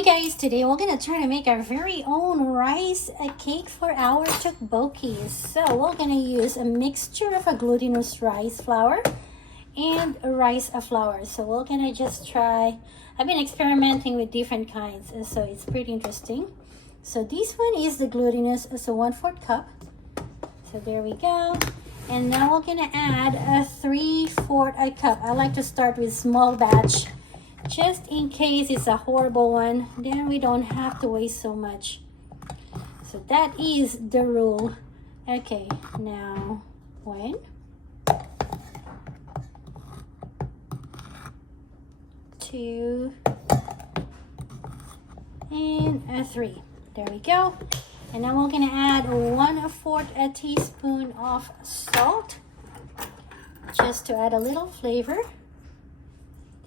Hey guys, today we're gonna try to make our very own rice cake for our tteokbokki. So we're gonna use a mixture of a glutinous rice flour and a rice flour. So we're gonna just try. I've been experimenting with different kinds, so it's pretty interesting. So this one is the glutinous, so 1/4 cup. So there we go. And now we're gonna add a 3/4 cup. I like to start with small batch, just in case it's a horrible one, then we don't have to waste so much. So that is the rule. Okay, now 1, 2, and 3. There we go. And now we're gonna add 1/4 teaspoon of salt, just to add a little flavor.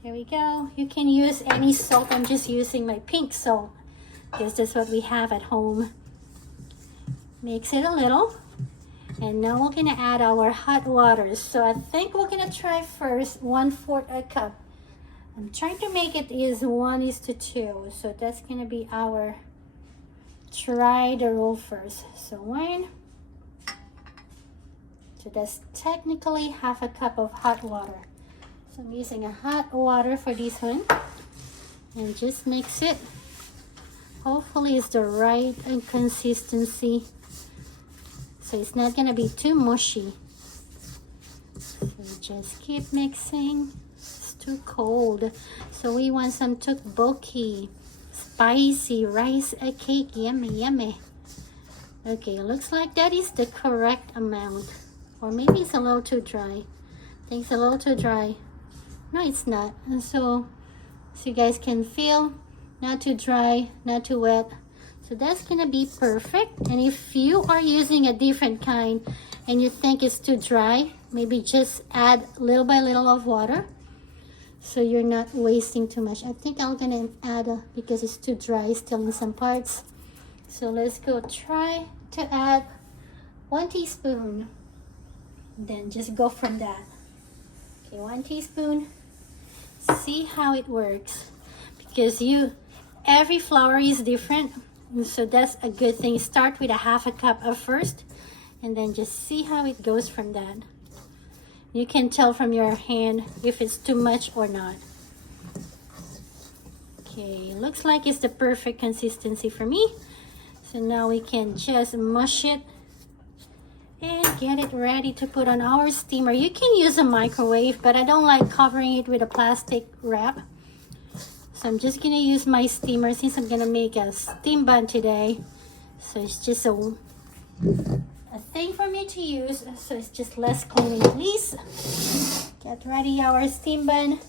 There we go. You can use any salt. I'm just using my pink salt because that's what we have at home. Mix it a little. And now we're going to add our hot water. So I think we're going to try first 1/4 cup. I'm trying to make it is 1:2. So that's going to be our try the roll first. So 1. So that's technically 1/2 cup of hot water. So I'm using a hot water for this one, and just mix it. Hopefully it's the right consistency, so it's not gonna be too mushy. So just keep mixing. It's too cold, so we want some tteokbokki, spicy rice cake. Yummy, yummy. Okay, looks like that is the correct amount, or maybe it's a little too dry. I think it's a little too dry. No, it's not. And so you guys can feel, not too dry, not too wet. So that's gonna be perfect. And if you are using a different kind and you think it's too dry, maybe just add little by little of water, so you're not wasting too much. I think I'm gonna add because it's too dry still in some parts. So let's go try to add 1 teaspoon. Then just go from that. Okay, 1 teaspoon. See how it works, because every flour is different, so that's a good thing. Start with a 1/2 cup at first, and then just see how it goes from that. You can tell from your hand if it's too much or not. Okay, looks like it's the perfect consistency for me. So now we can just mush it and get it ready to put on our steamer. You can use a microwave, but I don't like covering it with a plastic wrap. So I'm just gonna use my steamer since I'm gonna make a steam bun today. So it's just a thing for me to use, so it's just less cleaning. Please get ready our steam bun.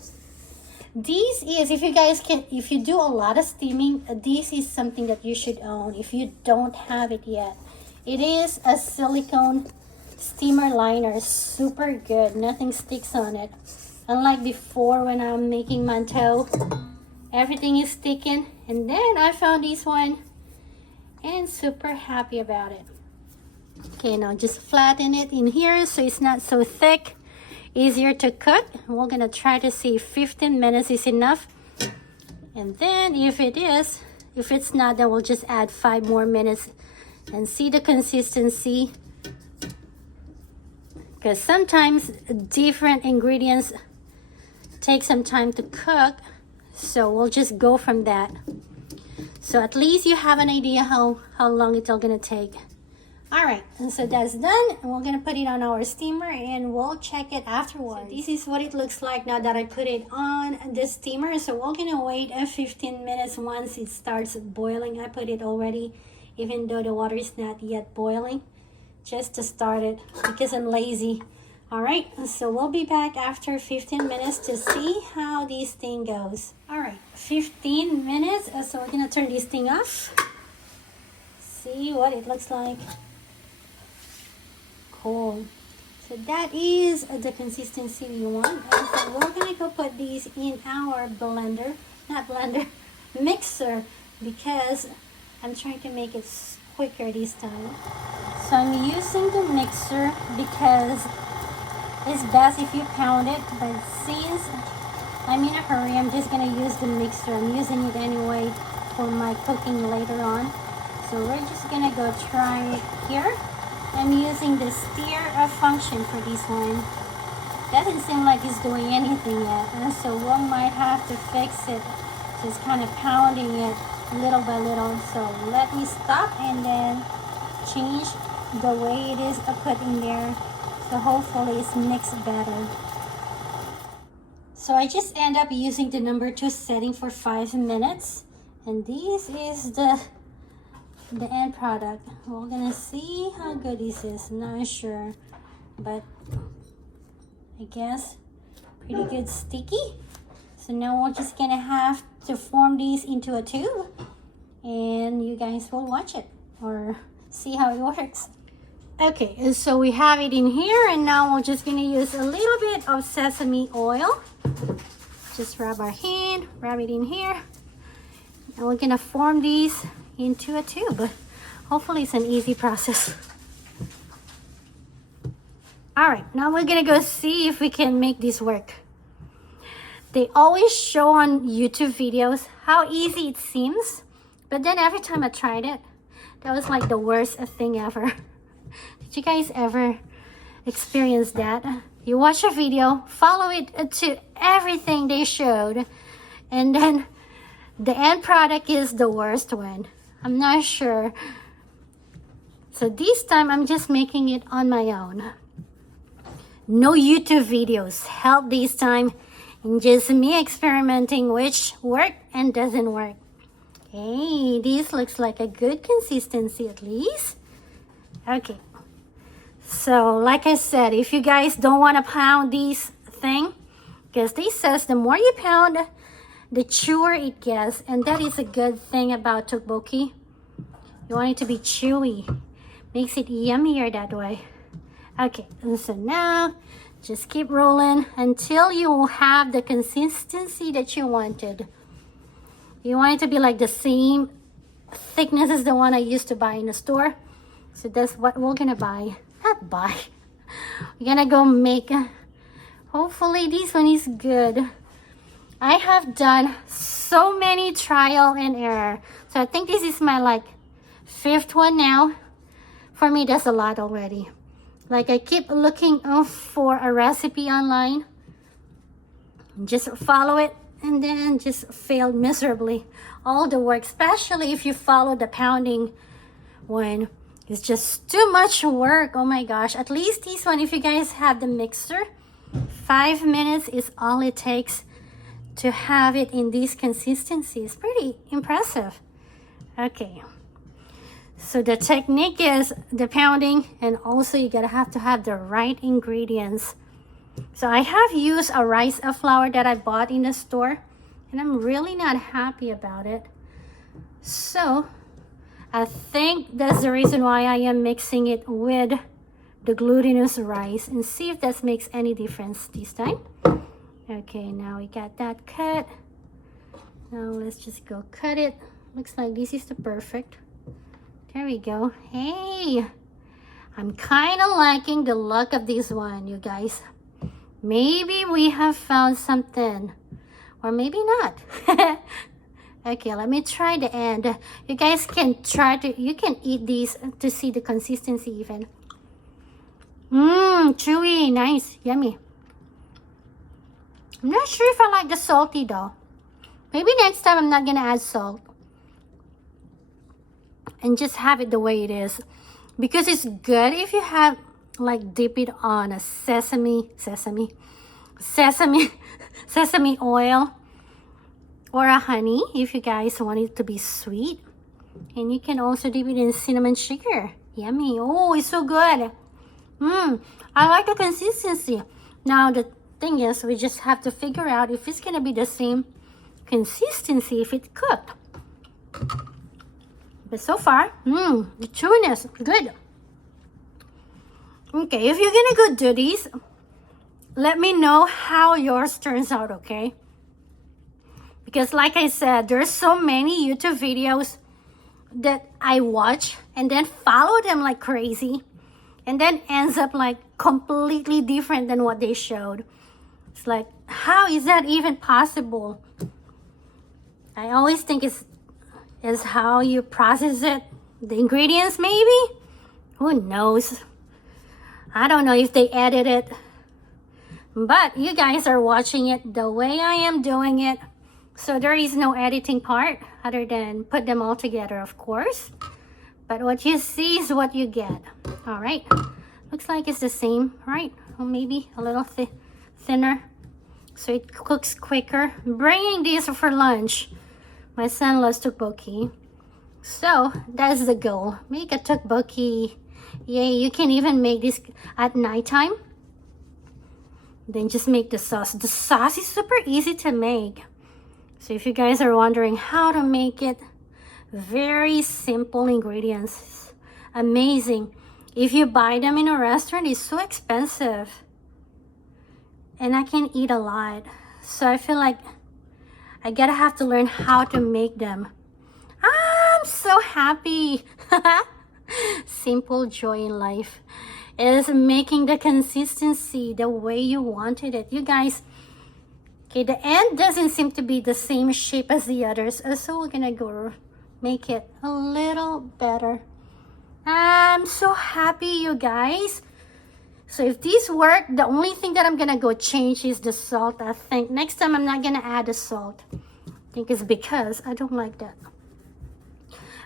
This is, if you do a lot of steaming, this is something that you should own if you don't have it yet. It is a silicone steamer liner, super good. Nothing sticks on it. Unlike before when I'm making mantou, everything is sticking. And then I found this one and super happy about it. Okay, now just flatten it in here so it's not so thick. Easier to cook. We're gonna try to see if 15 minutes is enough. And then if it's not, then we'll just add 5 more minutes and see the consistency, because sometimes different ingredients take some time to cook, so we'll just go from that. So at least you have an idea how long it's all gonna take. All right, and so that's done, and we're gonna put it on our steamer and we'll check it afterwards. So this is what it looks like now that I put it on the steamer. So we're gonna wait 15 minutes. Once it starts boiling, I put it already, even though the water is not yet boiling, just to start it because I'm lazy. All right, so we'll be back after 15 minutes to see how this thing goes. All right, 15 minutes, so we're gonna turn this thing off. See what it looks like. Cool. So that is the consistency we want. And so we're gonna go put these in our mixer, because I'm trying to make it quicker this time. So I'm using the mixer because it's best if you pound it, but since I'm in a hurry, I'm just gonna use the mixer. I'm using it anyway for my cooking later on. So we're just gonna go try it here. I'm using the stir function for this one. Doesn't seem like it's doing anything yet, and so one might have to fix it. Just kind of pounding it little by little. So let me stop and then change the way it is put in there. So hopefully it's mixed better. So I just end up using the number 2 setting for 5 minutes. And this is the end product. We're gonna see how good this is. Not sure, but I guess pretty good sticky. So now we're just gonna have to form these into a tube, and you guys will watch it or see how it works. Okay, and so we have it in here, and now we're just gonna use a little bit of sesame oil. Just rub our hand, rub it in here, and we're gonna form these into a tube. Hopefully it's an easy process. All right, now we're gonna go see if we can make this work. They always show on YouTube videos how easy it seems, but then every time I tried it, that was like the worst thing ever. Did you guys ever experience that? You watch a video, follow it to everything they showed, and then the end product is the worst one. I'm not sure. So this time I'm just making it on my own. No YouTube videos help this time, and just me experimenting which work and doesn't work. Hey, this looks like a good consistency at least. Okay. So like I said, if you guys don't want to pound this thing, because this says the more you pound, the chewer it gets, and that is a good thing about tteokbokki. You want it to be chewy. Makes it yummier that way. Okay, and so now just keep rolling until you have the consistency that you wanted. You want it to be like the same thickness as the one I used to buy in the store. So that's what we're gonna buy. Not buy. We're gonna go make. Hopefully this one is good. I have done so many trial and error. So I think this is my like 5th one now. For me, that's a lot already. Like I keep looking for a recipe online. Just follow it and then just failed miserably. All the work, especially if you follow the pounding one. It's just too much work. Oh my gosh. At least this one, if you guys have the mixer, 5 minutes is all it takes to have it in this consistency. It's pretty impressive. Okay. So the technique is the pounding, and also you gotta have to have the right ingredients. So I have used a rice flour that I bought in the store, and I'm really not happy about it. So I think that's the reason why I am mixing it with the glutinous rice, and see if that makes any difference this time. Okay, now we got that cut. Now let's just go cut it. Looks like this is the perfect. There we go. Hey, I'm kind of liking the look of this one, you guys. Maybe we have found something, or maybe not. Okay, let me try the end. You guys can try to, you can eat these to see the consistency even. Chewy, nice, yummy. I'm not sure if I like the salty though. Maybe next time I'm not gonna add salt. And just have it the way it is. Because it's good if you have, like, dip it on a sesame oil. Or a honey, if you guys want it to be sweet. And you can also dip it in cinnamon sugar. Yummy. Oh, it's so good. I like the consistency. Now, the thing is, we just have to figure out if it's going to be the same consistency if it's cooked. But so far, the chewiness, good. Okay, if you're going to go do these, let me know how yours turns out, okay? Because like I said, there's so many YouTube videos that I watch and then follow them like crazy, and then ends up like completely different than what they showed. It's like, how is that even possible? I always think it's is how you process it. The ingredients maybe? Who knows? I don't know if they edit it. But you guys are watching it the way I am doing it. So there is no editing part other than put them all together, of course. But what you see is what you get. All right. Looks like it's the same, right? Or maybe a little thinner. So it cooks quicker. Bringing these for lunch. My son loves tteokbokki. So that's the goal. Make a tteokbokki. Yay, you can even make this at nighttime. Then just make the sauce. The sauce is super easy to make. So if you guys are wondering how to make it, very simple ingredients. Amazing. If you buy them in a restaurant, it's so expensive. And I can eat a lot. So I feel like I gotta have to learn how to make them. I'm so happy. Simple joy in life is making the consistency the way you wanted it. You guys, okay, the end doesn't seem to be the same shape as the others. So we're gonna go make it a little better. I'm so happy, you guys. So if these work, the only thing that I'm gonna go change is the salt. I think next time I'm not gonna add the salt. I think it's because I don't like that.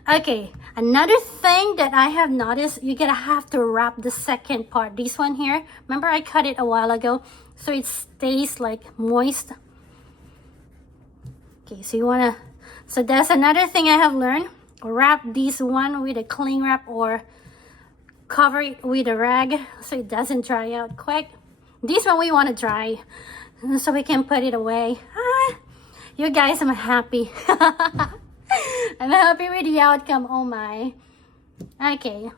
Okay, another thing that I have noticed, you're gonna have to wrap the second part. This one here, remember I cut it a while ago, so it stays like moist. Okay, so you wanna, so that's another thing I have learned. Wrap this one with a cling wrap or cover it with a rag so it doesn't dry out quick. This one we want to dry so we can put it away. You guys, I'm happy. I'm happy with the outcome. Oh my. Okay,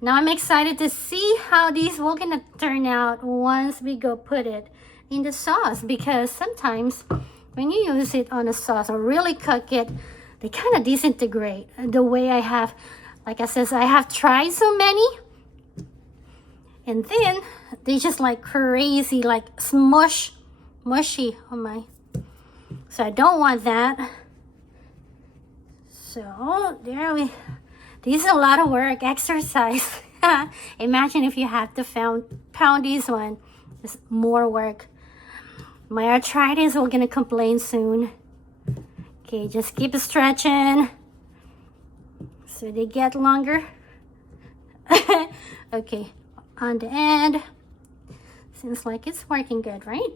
now I'm excited to see how these will gonna turn out once we go put it in the sauce, because sometimes when you use it on a sauce or really cook it, they kind of disintegrate the way I have. Like I said, I have tried so many and then they just like crazy, like mushy. Oh my. So I don't want that. So there this is a lot of work, exercise. Imagine if you have to pound this one. It's more work. My arthritis will gonna complain soon. Okay, just keep stretching so they get longer. Okay, on the end. Seems like it's working good, right?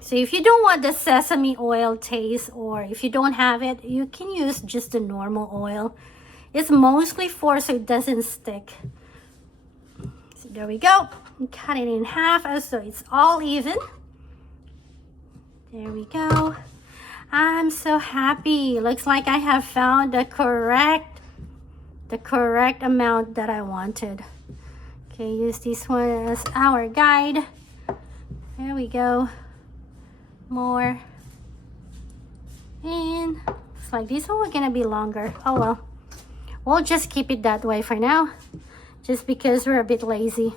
So if you don't want the sesame oil taste, or if you don't have it, you can use just the normal oil. It's mostly for so it doesn't stick. So there we go. Cut it in half so it's all even. There we go. I'm so happy. Looks like I have found the correct amount that I wanted. Okay, use this one as our guide. There we go. More. And it's like this one, we're gonna be longer. Oh well. We'll just keep it that way for now, just because we're a bit lazy.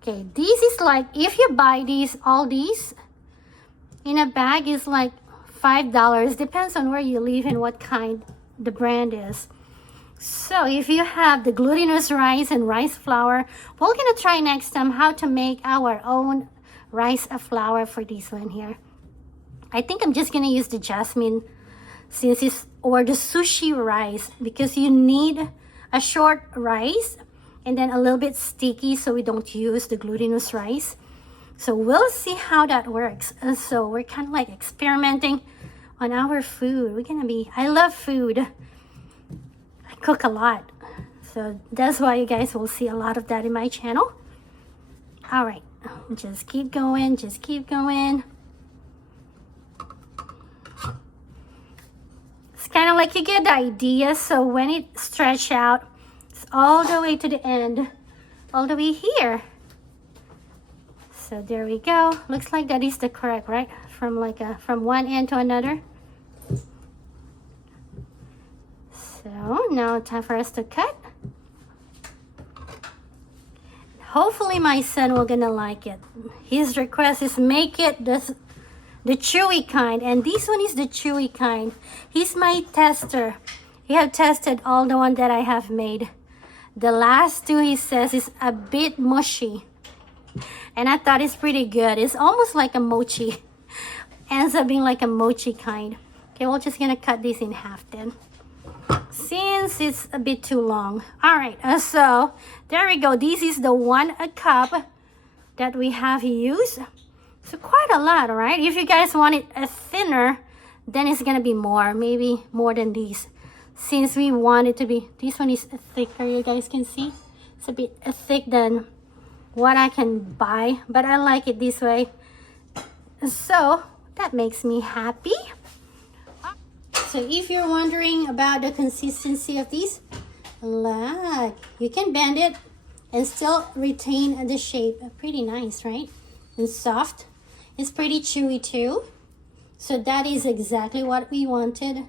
Okay, this is like, if you buy these, all these in a bag is like $5. Depends on where you live and what kind the brand is. So if you have the glutinous rice and rice flour, we're gonna try next time how to make our own rice flour for this one here. I think I'm just gonna use the jasmine since it's, or the sushi rice, because you need a short rice and then a little bit sticky, so we don't use the glutinous rice. So we'll see how that works. So we're kind of like experimenting on our food. We're gonna be, I love food. I cook a lot. So that's why you guys will see a lot of that in my channel. All right, just keep going, just keep going. It's kind of like you get the idea. So when it stretch out, it's all the way to the end, all the way here. So there we go. Looks like that is the correct, right? From like from one end to another. So now time for us to cut. Hopefully my son will gonna like it. His request is make it the chewy kind, and this one is the chewy kind. He's my tester. He have tested all the one that I have made. The last two, he says, is a bit mushy, and I thought it's pretty good. It's almost like a mochi. Ends up being like a mochi kind. Okay, we're just gonna cut this in half then, since it's a bit too long. All right, so there we go. This is the 1 cup that we have used. So quite a lot, right? If you guys want it thinner, then it's gonna be more, maybe more than these. Since we want it to be, this one is thicker, you guys can see. It's a bit thick than what I can buy, but I like it this way. So that makes me happy. So if you're wondering about the consistency of these, look, you can bend it and still retain the shape. Pretty nice, right? And soft. It's pretty chewy too. So that is exactly what we wanted.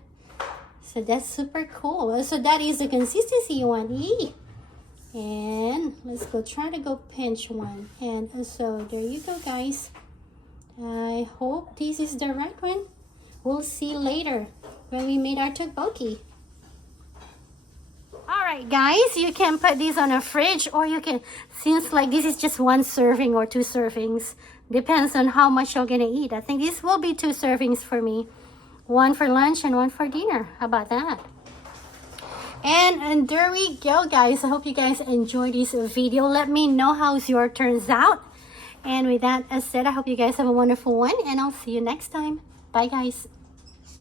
So that's super cool. So that is the consistency you want. Eee. And let's go try to go pinch one. And so there you go, guys. I hope this is the right one. We'll see later when we made our tteokbokki. Alright guys, you can put these on a fridge, or you can, since like this is just 1 serving or 2 servings, depends on how much you're gonna eat. I think this will be 2 servings for me. 1 for lunch and 1 for dinner. How about that? And there we go, guys. I hope you guys enjoyed this video. Let me know how your turns out. And with that said, I hope you guys have a wonderful one, and I'll see you next time. Bye guys.